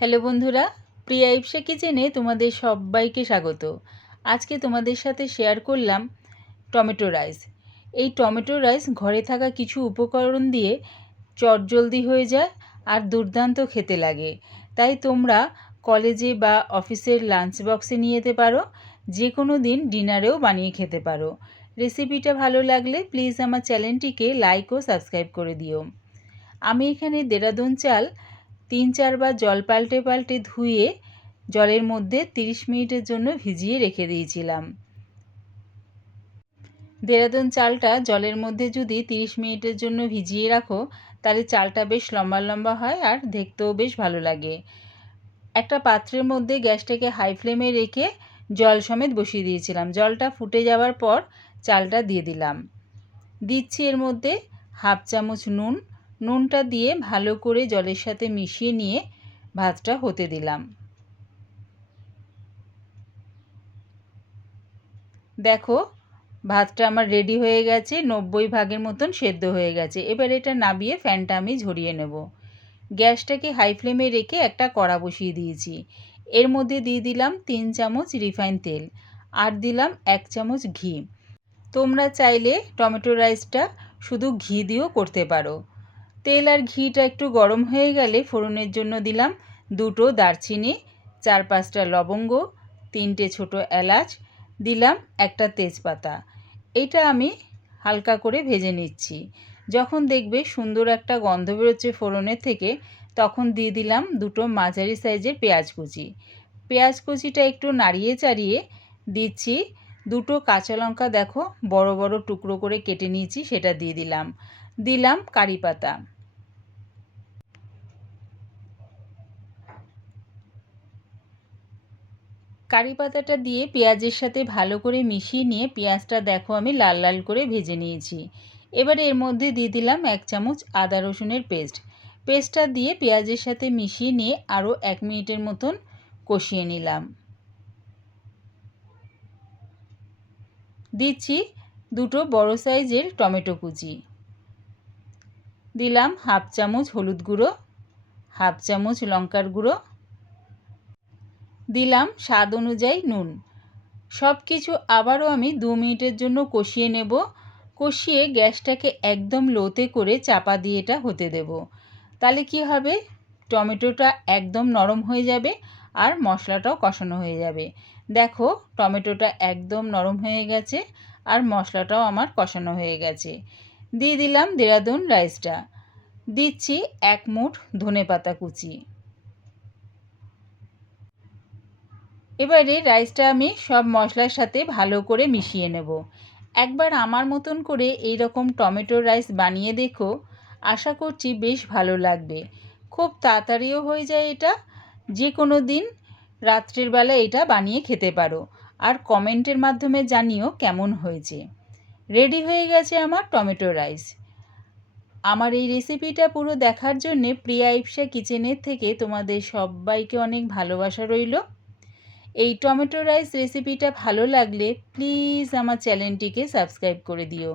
Hello বন্ধুরা, প্রিয়া ইপসা কিচেনে তোমাদের সবাইকে স্বাগত। আজকে তোমাদের সাথে শেয়ার করলাম টমেটো রাইস। এই টমেটো রাইস ঘরে থাকা কিছু উপকরণ দিয়ে চটজলদি হয়ে যায় আর দুর্দান্ত খেতে লাগে। তাই তোমরা কলেজে বা অফিসের লাঞ্চ বক্সে নিয়ে যেতে পারো, যে কোনো দিন ডিনারেও বানিয়ে খেতে পারো। রেসিপিটা ভালো লাগলে প্লিজ আমার চ্যানেলটিকে লাইক ও সাবস্ক্রাইব করে দিও। আমি এখানে দেরাদুন চাল 3-4 বার জল পাল্টে পাল্টে ধুয়ে জলের মধ্যে 30 মিনিটের জন্য ভিজিয়ে রেখে দিয়েছিলাম। দেরাদুন চালটা জলের মধ্যে যদি 30 মিনিটের জন্য ভিজিয়ে রাখো তাহলে চালটা বেশ লম্বা লম্বা হয় আর দেখতেও বেশ ভালো লাগে। একটা পাত্রের মধ্যে গ্যাসটাকে হাই ফ্লেমে রেখে জল সমেত বসিয়ে দিয়েছিলাম। জলটা ফুটে যাওয়ার পর চালটা দিয়ে দিচ্ছি এর মধ্যে হাফ চামচ নুনটা দিয়ে ভালো করে জলের সাথে মিশিয়ে নিয়ে ভাতটা হতে দিলাম। দেখো ভাতটা আমার রেডি হয়ে গেছে, 90% মতন সেদ্ধ হয়ে গেছে। এবার এটা নামিয়ে ফ্যানটা আমি ঝরিয়ে নেব। গ্যাসটাকে হাই ফ্লেমে রেখে একটা কড়া বসিয়ে দিয়েছি। এর মধ্যে দিয়ে দিলাম 3 চামচ রিফাইন তেল আর দিলাম 1 চামচ ঘি। তোমরা চাইলে টমেটো রাইসটা শুধু ঘি দিয়েও করতে পারো। তেল আর ঘিটা একটু গরম হয়ে গেলে ফোড়নের জন্য দিলাম 2টো দারচিনি, 4-5টা লবঙ্গ, 3টে ছোটো এলাচ, দিলাম একটা তেজপাতা। এটা আমি হালকা করে ভেজে নিচ্ছি। যখন দেখবে সুন্দর একটা গন্ধ বেরোচ্ছে ফোড়নের থেকে, তখন দিয়ে দিলাম 2টো মাঝারি সাইজের পেঁয়াজ কুচি। পেঁয়াজ কুচিটা একটু নাড়িয়ে চাড়িয়ে দিচ্ছি 2টো কাঁচা লঙ্কা, দেখো বড় বড় টুকরো করে কেটে নিয়েছি, সেটা দিয়ে দিলাম কারি পাতা। কারি পাতাটা দিয়ে পেঁয়াজের সাথে ভালো করে মিশিয়ে নিয়ে পেঁয়াজটা দেখো আমি লাল লাল করে ভেজে নিয়েছি। এবারে এর মধ্যে দিয়ে দিলাম 1 চামচ আদা রসুনের পেস্টটা দিয়ে পেঁয়াজের সাথে মিশিয়ে নিয়ে আরও 1 মিনিটের মতন কষিয়ে নিলাম। দিচ্ছি 2টো বড় সাইজের টমেটো কুচি, দিলাম হাফ চামচ হলুদ গুঁড়ো, হাফ চামচ লঙ্কার গুঁড়ো, দিলাম স্বাদ অনুযায়ী নুন। সব কিছু আবারও আমি 2 মিনিটের জন্য কষিয়ে নেব। কষিয়ে গ্যাসটাকে একদম লোতে করে চাপা দিয়ে এটা হতে দেব। তাহলে কি হবে, টমেটোটা একদম নরম হয়ে যাবে আর মশলাটাও কষানো হয়ে যাবে। দেখো টমেটোটা একদম নরম হয়ে গেছে আর মশলাটাও আমার কষানো হয়ে গেছে। দিয়ে দিলাম দেরাদুন রাইসটা, দিচ্ছি 1 মুঠ ধনেপাতা কুচি। এবারে রাইসটা আমি সব মশলার সাথে ভালো করে মিশিয়ে নেব। একবার আমার মতন করে এই রকম টমেটো রাইস বানিয়ে দেখো, আশা করছি বেশ ভালো লাগবে। খুব তাড়াতাড়িও হয়ে যায় এটা, যে কোনো দিন রাত্রের বেলা এটা বানিয়ে খেতে পারো। আর কমেন্টের মাধ্যমে জানিও কেমন হয়েছে। রেডি হয়ে গেছে আমার টমেটো রাইস। আমার এই রেসিপিটা পুরো দেখার জন্যে প্রিয়া ইপসা কিচেনের থেকে তোমাদের সবাইকে অনেক ভালোবাসা রইল। এই টমেটো রাইস রেসিপিটা ভালো লাগলে প্লিজ আমার চ্যানেলটিকে সাবস্ক্রাইব করে দিও।